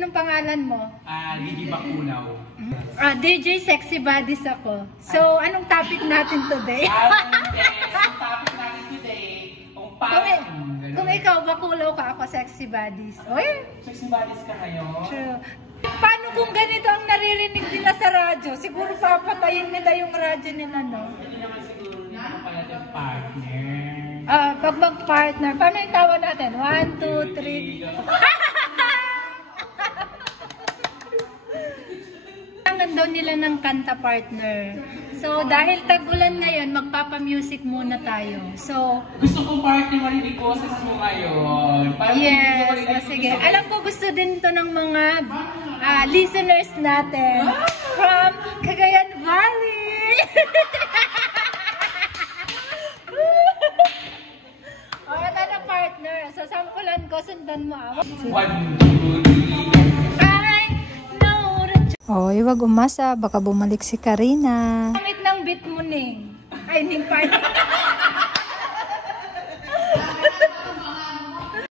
Anong pangalan mo? DJ Bakunaw. DJ Sexy Bodies ako. So, anong topic natin today? Ang topic natin today, kung ikaw, bakulaw ka, ako Sexy Bodies. Oy? Sexy Bodies ka ngayon? True. Paano kung ganito ang naririnig nila sa radyo? Siguro papatayin nila yung radyo nila, no? Hindi naman siguro nila pa natin partner. Pag mag-partner, paano yung tawa natin? 1, 2, 3. Kailangan daw nila ng kanta partner. So, dahil tag-ulan ngayon, magpapa-music muna tayo. So, gusto kong partner marinig boses mo ngayon. Yes, sige. Alam ko gusto din to ng mga listeners natin from Cagayan Valley. Ito na partner. So, sampulan ko, sundan mo. 1, 2, 3. Oy, wag umasa. Baka bumalik si Karina. Gamit ng beat mo, Ning. Ay, Ning partner.